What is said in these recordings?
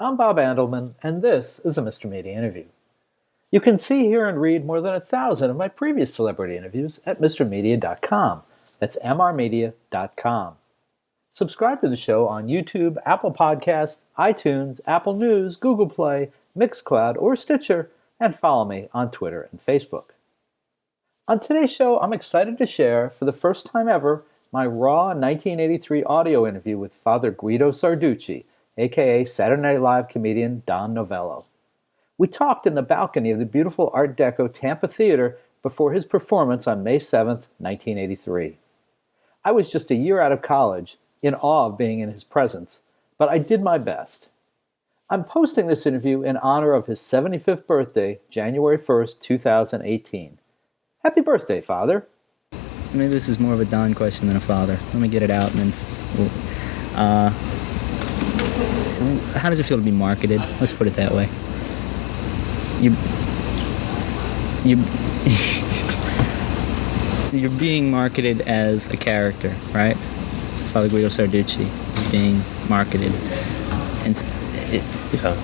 I'm Bob Andelman, and this is a Mr. Media interview. You can see, hear, and read more than 1,000 of my previous celebrity interviews at mrmedia.com. That's mrmedia.com. Subscribe to the show on YouTube, Apple Podcasts, iTunes, Apple News, Google Play, Mixcloud, or Stitcher, and follow me on Twitter and Facebook. On today's show, I'm excited to share, for the first time ever, my raw 1983 audio interview with Father Guido Sarducci, a.k.a. Saturday Night Live comedian Don Novello. We talked in the balcony of the beautiful Art Deco Tampa Theater before his performance on May 7th, 1983. I was just a year out of college, in awe of being in his presence, but I did my best. I'm posting this interview in honor of his 75th birthday, January 1st, 2018. Happy birthday, Father. Maybe this is more of a Don question than a Father. Let me get it out, and then how does it feel to be marketed? Let's put it that way. You're being marketed as a character, right? Father Guido Sarducci is being marketed. Yeah.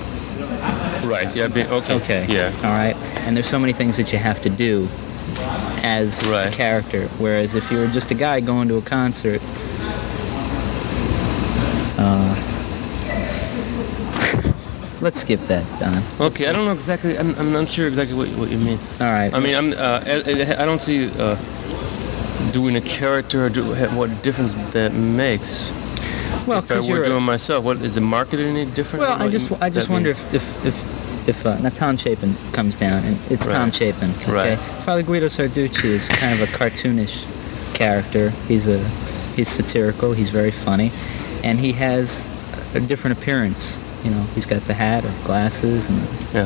Right. Yeah. Okay. Yeah. All right. And there's so many things that you have to do as a character. Whereas if you were just a guy going to a concert, let's skip that, Don. Okay. I don't know exactly. I'm not sure exactly what you mean. All right. I mean, I don't see doing a character what difference that makes. Well, if I were doing myself, what is the market any different? Well, I just wonder if now Tom Chapin comes down, and it's Right. Tom Chapin. Okay. Right. Father Guido Sarducci is kind of a cartoonish character. He's satirical. He's very funny, and he has a different appearance. You know, he's got the hat or glasses and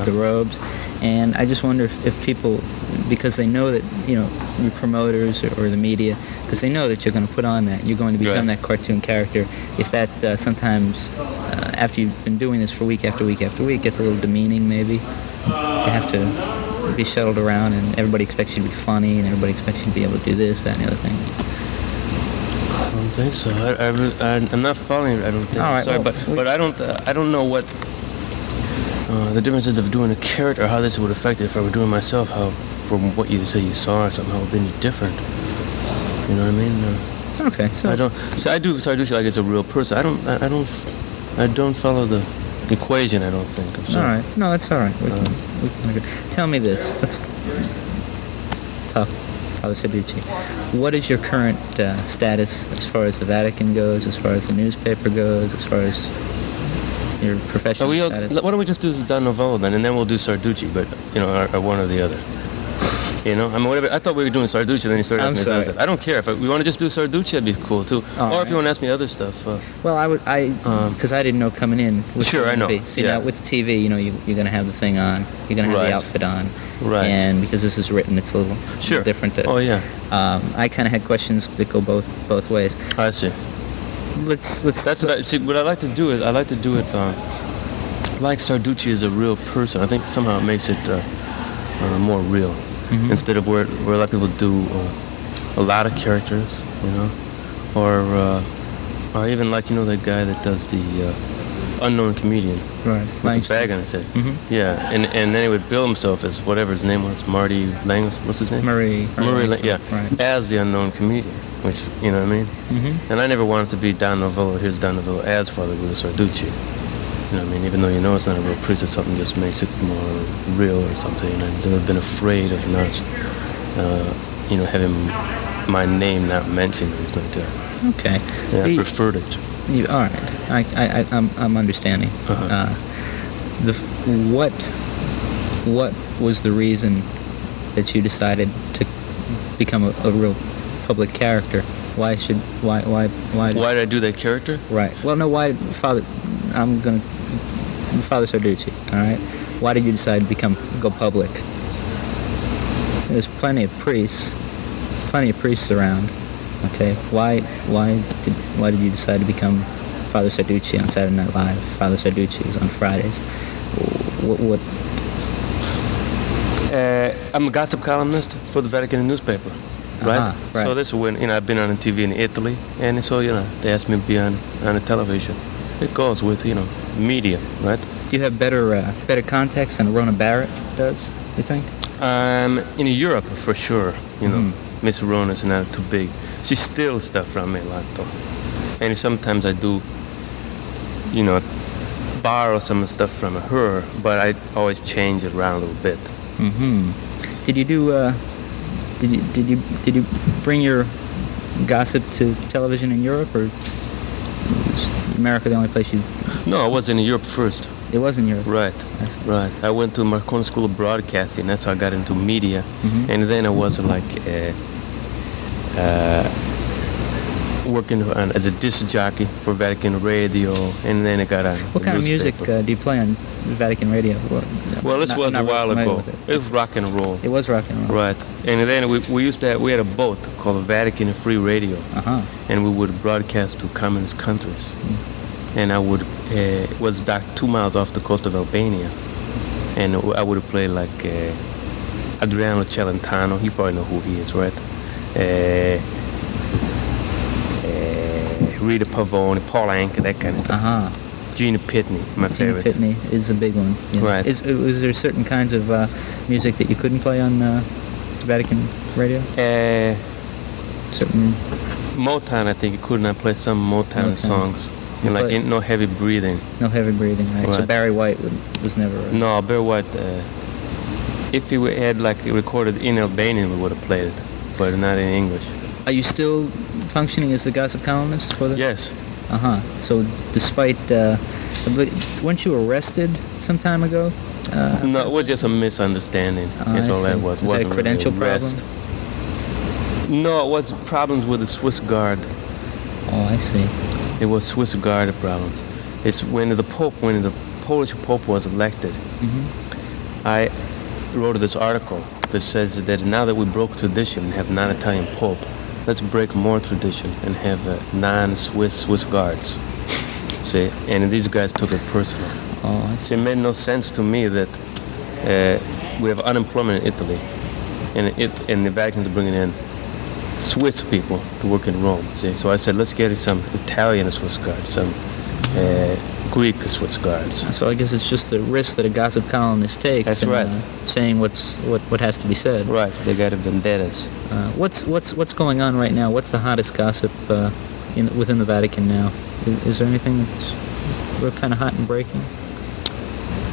the robes, and I just wonder if people, because they know that, you know, your promoters or the media, because they know that you're going to put on that, you're going to become that cartoon character, if that sometimes, after you've been doing this for week after week after week, gets a little demeaning maybe. You have to be shuttled around, and everybody expects you to be funny, and everybody expects you to be able to do this, that, and the other thing. I don't think so. I'm not following it. I don't think. All right, Sorry, well, but I don't know what the differences of doing a character, how this would affect it if I were doing myself. How, from what you say you saw or something, how it would be any different. You know what I mean? Okay. So I don't. So I do feel like it's a real person. I don't follow the equation. I don't think. I'm sorry. All right. No, that's all right. We can agree. Tell me this. Let's talk, Father Sarducci. What is your current status as far as the Vatican goes, as far as the newspaper goes, as far as your professional status? Why don't we just do this Don Novello then, and then we'll do Sarducci, but, you know, or one or the other. You know, I mean, whatever. I thought we were doing Sarducci, then you started asking me stuff. I don't care. If we want to just do Sarducci, that'd be cool too. Or if you want to ask me other stuff. Well, because I didn't know coming in. Sure, I know. See, now with the TV, you know, you're going to have the thing on. You're going to have the outfit on. Right. And because this is written, it's a little different. Oh yeah. I kind of had questions that go both ways. I see. Let's. That's what I see. What I like to do is like Sarducci is a real person. I think somehow it makes it more real. Mm-hmm. Instead of where a lot of people do a lot of characters, you know, or even like, you know, that guy that does the unknown comedian, right? With the bag on his head. Mm-hmm. Yeah, and then he would bill himself as whatever his name was, Marty Lang. What's his name? Murray. Yeah, right. As the unknown comedian, which, you know what I mean. Mm-hmm. And I never wanted to be Don Novello. Here's Don Novello as Father Guido Sarducci. You know what I mean? Even though you know it's not a real priest, something just makes it more real or something. And I've never been afraid of not, you know, having my name not mentioned or anything like that. Okay. Yeah, I preferred it. All right. I'm understanding. Uh-huh. What was the reason that you decided to become a real public character? Why did I do that character? Right. Well, no. Why, Father Sarducci? All right. Why did you decide to go public? There's plenty of priests around. Okay. Why did you decide to become Father Sarducci on Saturday Night Live? Father Sarducci was on Fridays. What? I'm a gossip columnist for the Vatican newspaper. Right? Right. So this is when, you know, I've been on TV in Italy, and so, you know, they asked me to be on the television. It goes with, you know, media, right? you have better contacts than Rona Barrett does, you think? In Europe, for sure, you know, Mm-hmm. Miss Rona's not too big. She steals stuff from me a lot, though. And sometimes I do, you know, borrow some stuff from her, but I always change it around a little bit. Mm-hmm. Did you do? Did you bring your gossip to television in Europe, or is America the only place you? No, I was in Europe first. It was in Europe. Right, I see. right. I went to Marconi School of Broadcasting. That's how I got into media. Mhm. And then I was like working as a disc jockey for Vatican Radio. And then I got on What the kind of music newspaper. do you play on Vatican Radio? Well, this was a while ago. It was rock and roll. It was rock and roll. Right. And then we had a boat called the Vatican Free Radio. Uh-huh. And we would broadcast to communist countries. And I would, it was dock 2 miles off the coast of Albania. And I would play like Adriano Celentano, you probably know who he is, right? Rita Pavone, Paul Anka, that kind of stuff. Uh-huh. Gina Pitney, my Gina favorite. Pitney is a big one. Yeah. Right. Was there certain kinds of music that you couldn't play on Vatican Radio? Certain. Motown, I think you could not play some Motown songs. You And like play- no heavy breathing. No heavy breathing, right? So Right. Barry White was never. No, Barry White, if he had like recorded in Albanian, we would have played it, but not in English. Are you still functioning as the gossip columnist for the? Yes. Uh-huh. So despite, weren't you arrested some time ago? No, it was just a misunderstanding. That's I all that see. was. Was that a Wasn't really credential arrest. problem? No, it was problems with the Swiss Guard. Oh, I see. It was Swiss Guard problems. It's when the Polish Pope was elected, Mm-hmm. I wrote this article that says that now that we broke tradition and have non-Italian Pope, let's break more tradition and have non-Swiss guards. See, and these guys took it personal. Oh, I see. See, it made no sense to me that we have unemployment in Italy, and the Vatican's bringing in Swiss people to work in Rome. See, so I said, let's get some Italian Swiss guards, some Greek Swiss guards. So I guess it's just the risk that a gossip columnist takes. That's in, right. Saying what has to be said. Right, they got vendettas. What's going on right now? What's the hottest gossip within the Vatican now? Is there anything that's real kind of hot and breaking?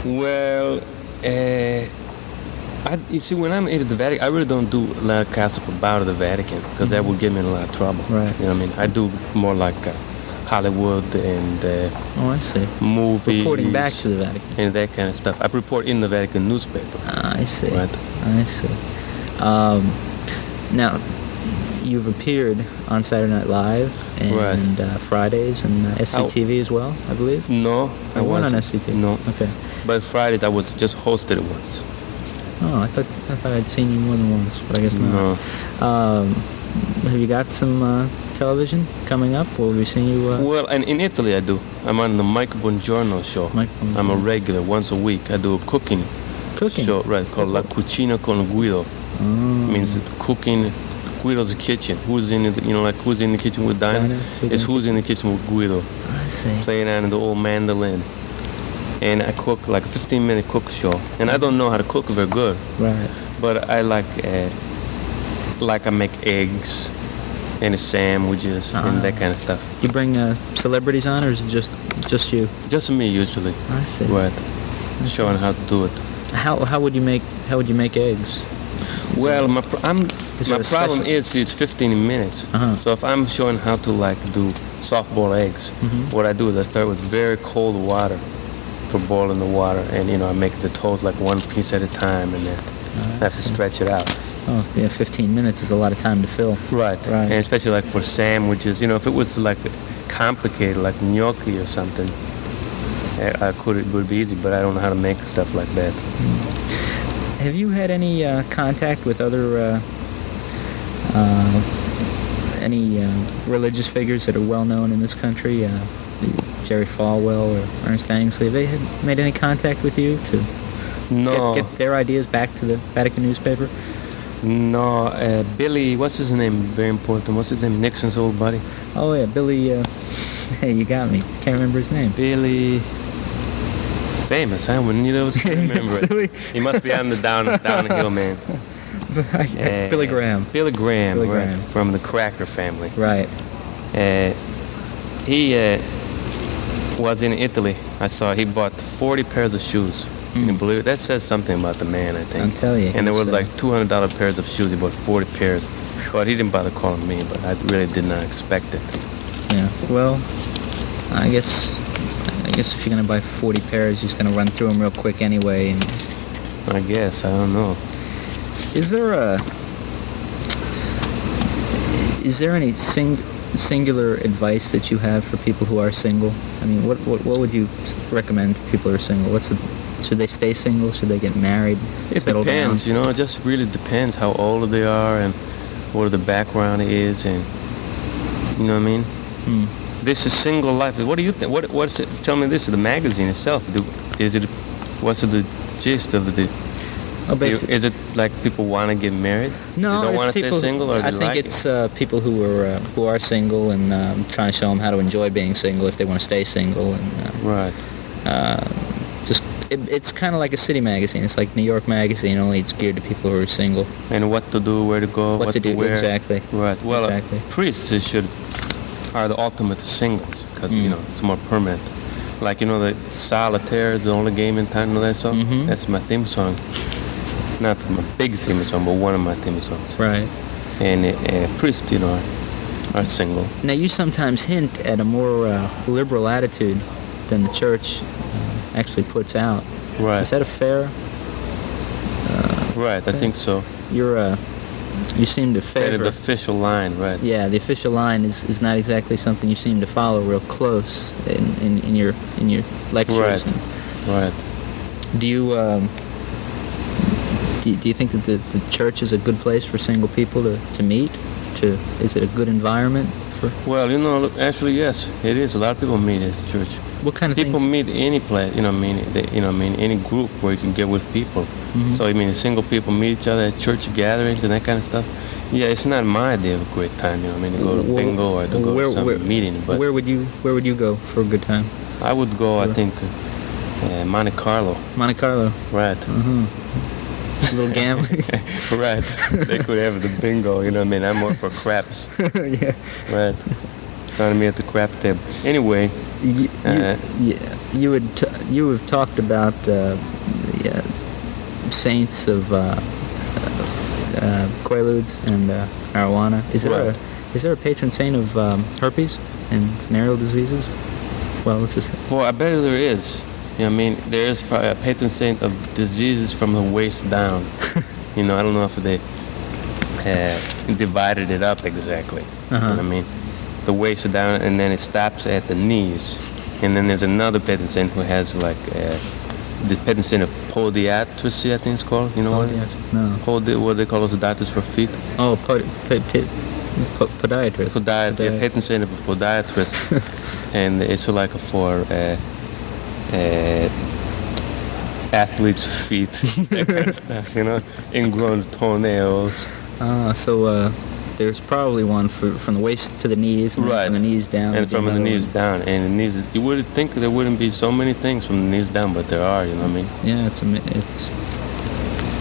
Well, you see, when I'm at the Vatican, I really don't do a lot of gossip about the Vatican because that would get me in a lot of trouble. Right. You know what I mean? I do more like Hollywood and Oh, I see. movies. Reporting back to the Vatican. And that kind of stuff. I report in the Vatican newspaper. Ah, I see. Right. I see. Now, you've appeared on Saturday Night Live and Right. Fridays and SCTV as well, I believe. No, I weren't on wasn't. SCTV. No. Okay. But Fridays I was just hosted it once. Oh, I thought I'd seen you more than once, but I guess not. No. Have you got some television coming up? Will we see you? Well, and in Italy I do. I'm on the Mike Buongiorno show. Mike I'm a regular once a week. I do a cooking show, right, called La Cucina con Guido. Oh. Means that cooking. Guido's the kitchen. Who's in the, who's in the kitchen with Dinah? Dinah, It's who's in the kitchen with Guido, I see. playing on the old mandolin. And I cook like a 15-minute cook show. And I don't know how to cook very good, Right. but I like I make eggs and sandwiches and that kind of stuff. You bring celebrities on, or is it just you? Just me usually, I see. right? Showing how to do it. How would you make eggs? Well, my Is there a problem special- is it's 15 minutes. Uh-huh. So if I'm showing how to do soft-boiled eggs, Mhm. what I do is I start with very cold water for boiling the water, and I make the toast like one piece at a time, and then I have to stretch it out. Oh, yeah, 15 minutes is a lot of time to fill. Right. Right. And especially like for sandwiches, if it was like complicated, like gnocchi or something, it would be easy, but I don't know how to make stuff like that. Have you had any contact with other any religious figures that are well known in this country? Jerry Falwell or Ernest Angley, have they made any contact with you to No. get their ideas back to the Vatican newspaper? No, Billy, what's his name? Very important. What's his name? Nixon's old buddy. Oh yeah, Billy. Hey, you got me. Can't remember his name. Billy. famous, huh? When neither of us can remember it. He must be on the downhill, man. Billy Graham. Billy Graham, Billy right, Graham. from the Cracker family. Right. He was in Italy. I saw he bought 40 pairs of shoes. Can you believe it? That says something about the man, I think. I'll tell you. And there was like $200 pairs of shoes. He bought 40 pairs. But he didn't bother calling me, but I really did not expect it. Yeah. Well, I guess if you're gonna buy 40 pairs, you're just gonna run through them real quick anyway. And I guess, I don't know. is there any singular advice that you have for people who are single? I mean, what would you recommend to people who are single? Should they stay single? Should they get married? It settle depends, down? you know. It just really depends how old they are and what the background is, and you know what I mean. This is single life. What do you think? What's it? Tell me this. The magazine itself. What's the gist of the? Is it like people want to get married? No, they don't want it's to people. stay single, or I they think like it's people who are single and trying to show them how to enjoy being single if they want to stay single, and right. It's kind of like a city magazine. It's like New York Magazine, only it's geared to people who are single. And what to do, where to go, what to do, wear. exactly. Right. Well, exactly. Priests are the ultimate singles because you know it's more permanent. Like you know, the Solitaire is the only game in town. You know that song? That's my theme song. Not my big theme song, but one of my theme songs. Right. And priests, you know, are single. Now you sometimes hint at a more liberal attitude than the church actually puts out. Right. Is that a fair? Right, I think so. You seem to favor. The official line, right? Yeah, the official line is not exactly something you seem to follow real close in your lectures. Right. Right. Do you do you think that the church is a good place for single people to meet? Is it a good environment for? Well, you know, actually, yes, it is. A lot of people meet at the church. What kind of people things? meet any place, you know, any group where you can get with people. So, I mean, single people meet each other at church gatherings and that kind of stuff. Yeah, it's not my idea of a great time, you know, to go to bingo or to go to some meeting. But where would you go for a good time? I would go, I think, Monte Carlo. Monte Carlo. Right. A little gambling. Right. They could have the bingo, you know what I mean? I'm more for craps. Yeah. Right. Trying to meet at the crap table. Anyway. You have talked about the saints of Quaaludes and marijuana. Is there a patron saint of herpes and venereal diseases? Well, let's just say. Well, I bet there is. You know what I mean? There is probably a patron saint of diseases from the waist down. You know, I don't know if they divided it up exactly. You know what I mean? The waist down, and then it stops at the knees. And then there's another patron saint who has like the patron saint of podiatrist, I think it's called. You know what? No. What they call those doctors for feet? Oh, podiatrist. Yeah, patron saint of a podiatrist. And it's like for athletes' feet, that kind of stuff, you know, ingrown toenails. So there's probably one from the waist to the knees, and right, from the knees down. And from the knees down, and the knees. You would think there wouldn't be so many things from the knees down, but there are. You know what I mean? Yeah, it's.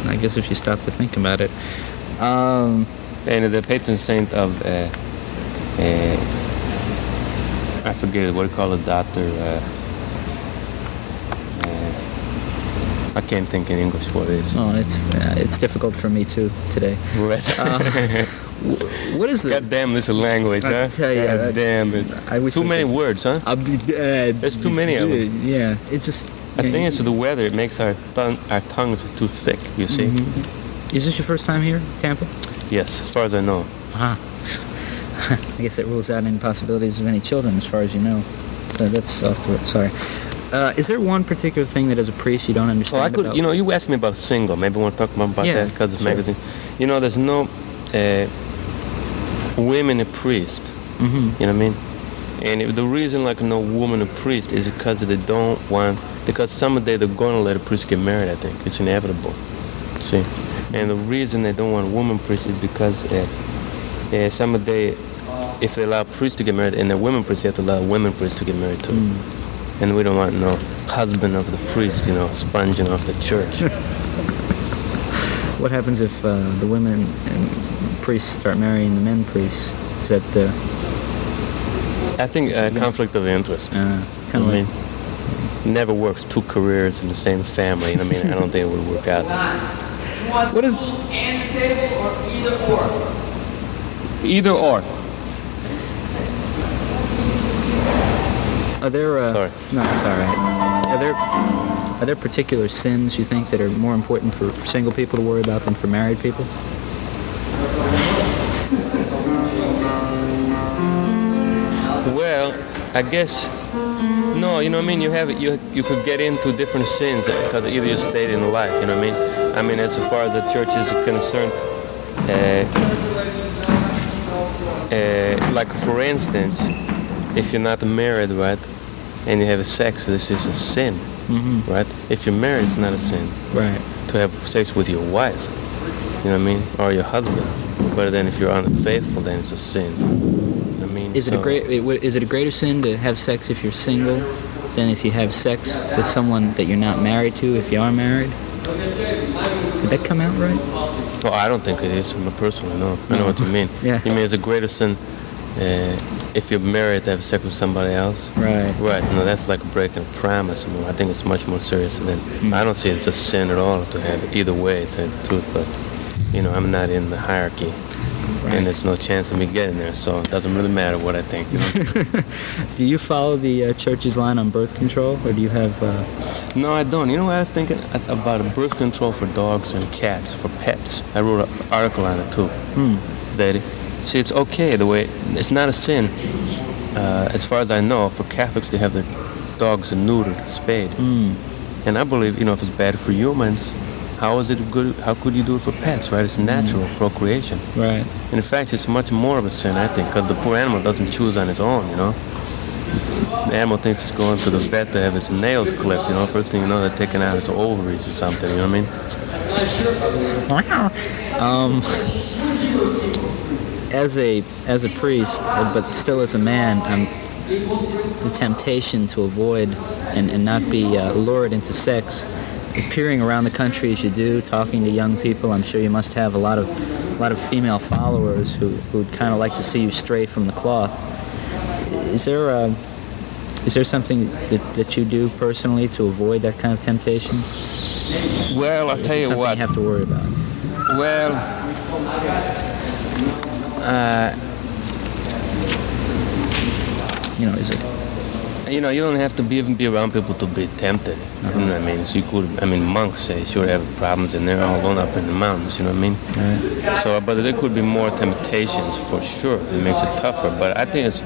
I guess if you stop to think about it. And the patron saint of I forget what you call a doctor. I can't think in English what it is. Oh, it's difficult for me too today. Right. What is it? God damn, this is language, huh? I tell you, God damn it. I wish too many words, huh? I'll be dead. There's too many of them. Yeah, it's just. I think it's the weather. It makes our tongues too thick. You see? Is this your first time here, Tampa? Yes, as far as I know. I guess that rules out any possibilities of any children, as far as you know. That's off to it. Sorry. Is there one particular thing that as a priest you don't understand? Well, I could. About? You know, you asked me about single. Maybe I want to talk about that because it's magazine. You know, there's no women a priest. You know what I mean? And the reason like no woman a priest is because they don't want. Because someday they're going to let a priest get married. I think it's inevitable. See, and the reason they don't want a woman priest is because someday, if they allow priests to get married and they're women priests, they have to allow women priests to get married too. And we don't want no husband of the priest, sponging off the church. What happens if the women and priests start marrying the men priests? Is that I think conflict of interest. kind of like... Never works, 2 careers in the same family. I don't think it would work out. What is... And the table or either or? Either or. Are there... Sorry. No, it's all right. Are there particular sins you think that are more important for single people to worry about than for married people? Well, I guess no. You could get into different sins because of either your state in life. As far as the church is concerned, like for instance, if you're not married, right, and you have sex, this is a sin, right? If you're married, it's not a sin, Right. to have sex with your wife, or your husband. But then if you're unfaithful, then it's a sin. Is it a greater sin to have sex if you're single than if you have sex with someone that you're not married to if you are married? Did that come out right? Well, I don't think it is, personally, no. I know what you mean. Yeah. You mean it's a greater sin if you're married to have sex with somebody else? Right. Right. No, that's like breaking a promise. I think it's much more serious than... I don't see it as a sin at all to have it either way, to tell you the truth, but, I'm not in the hierarchy. Right. And there's no chance of me getting there, so it doesn't really matter what I think. Do you follow the church's line on birth control, or do you have... No, I don't. You know what I was thinking? About birth control for dogs and cats, for pets. I wrote an article on it, too. That, see, it's okay the way... It's not a sin, as far as I know, for Catholics to have their dogs neutered, spayed. And I believe, if it's bad for humans, how is it good? How could you do it for pets, right? It's natural procreation. Right. And in fact, it's much more of a sin, I think, because the poor animal doesn't choose on its own, The animal thinks it's going to the vet to have its nails clipped, First thing you know, they're taking out its ovaries or something, you know what I mean? As a priest, but still as a man, the temptation to avoid and not be lured into sex, appearing around the country as you do, talking to young people, I'm sure you must have a lot of female followers who'd kind of like to see you straight from the cloth. Is there something that you do personally to avoid that kind of temptation? Well, I'll tell you what. You have to worry about. Well, is it? You don't have to even be around people to be tempted. You know what I mean? So you could, monks say sure have problems and they're all alone up in the mountains, you know what I mean? Right. So, but there could be more temptations for sure. It makes it tougher. But I think it's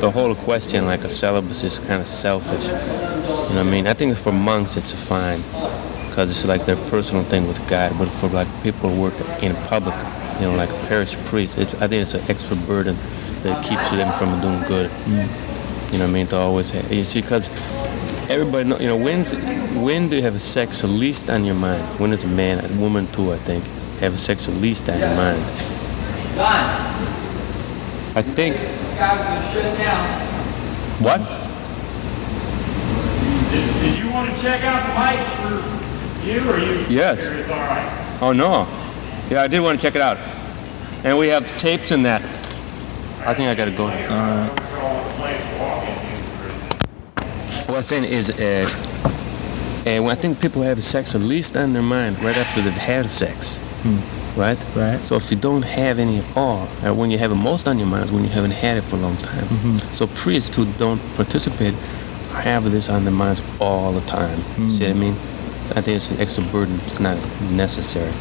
the whole question, like a celibacy, is kind of selfish. You know what I mean? I think for monks it's fine because it's like their personal thing with God. But for like people who work in public, like a parish priest, I think it's an extra burden that keeps them from doing good. You know what I mean? To always have, you see, because everybody know, when do you have sex the least on your mind? When is a man and woman too, I think, have sex the least on your mind? I think. What? Did you want to check out the mic for you, or you? Yes. It's all right. Oh no. Yeah, I did want to check it out. And we have tapes in that. I think I gotta go. What I'm saying is, when I think people have sex at least on their mind right after they've had sex, right? Right. So if you don't have any at all, or when you have it most on your mind is when you haven't had it for a long time. So priests who don't participate have this on their minds all the time. See what I mean? I think it's an extra burden. It's not necessary.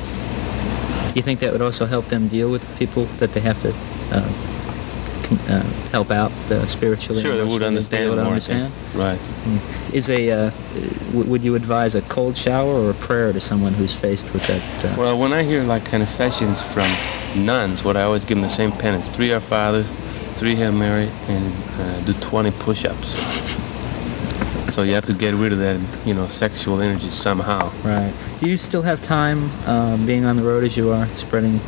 Do you think that would also help them deal with people that they have to help out spiritually? Sure, they would understand more. Understand? Right. Is would you advise a cold shower or a prayer to someone who's faced with that? Well, when I hear like confessions from nuns, what I always give them the same penance: 3 Our Fathers, 3 Hail Mary, and do 20 push-ups. So you have to get rid of that, sexual energy somehow. Right. Do you still have time, being on the road as you are, spreading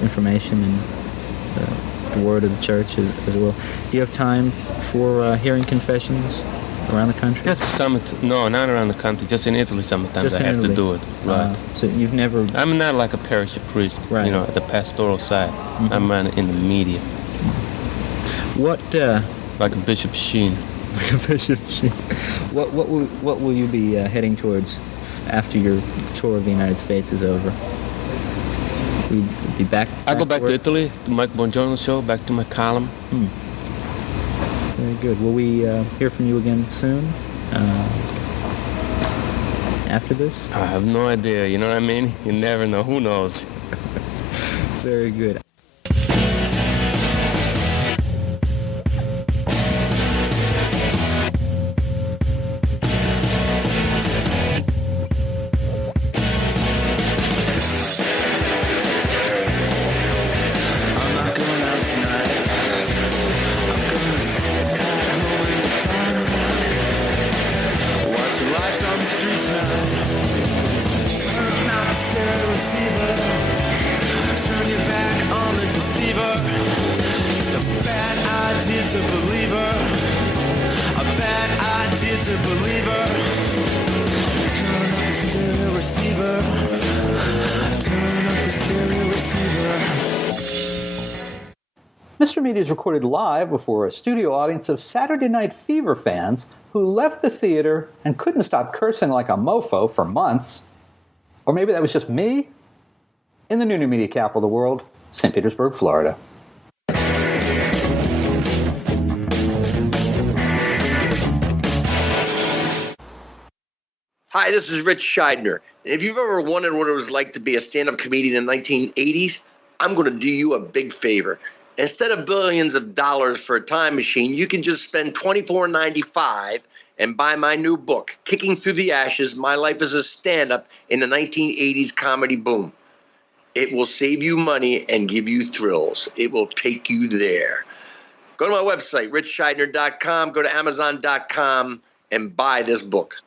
information and the word of the church as well? Do you have time for hearing confessions? around the country? Just no, not around the country. Just in Italy sometimes Just I in have Italy. to do it. Right. So you've never... I'm not like a parish priest, Right. at the pastoral side. Mm-hmm. I'm in the media, What... like a Bishop Sheen. Bishop Sheen. What will you be heading towards after your tour of the United States is over? Will you be back? I go back to work? Italy, to Mike Bongiorno's show, back to my column. Very good. Will we hear from you again soon? After this? I have no idea, you know what I mean? You never know, who knows? Very good. Mr. Media is recorded live before a studio audience of Saturday Night Fever fans who left the theater and couldn't stop cursing like a mofo for months. Or maybe that was just me? In the new media capital of the world, St. Petersburg, Florida. Hi, this is Rich Scheidner. And if you've ever wondered what it was like to be a stand-up comedian in the 1980s, I'm going to do you a big favor. Instead of billions of dollars for a time machine, you can just spend $24.95 and buy my new book, Kicking Through the Ashes, My Life as a Stand-Up in the 1980s Comedy Boom. It will save you money and give you thrills. It will take you there. Go to my website, richscheidner.com, go to amazon.com, and buy this book.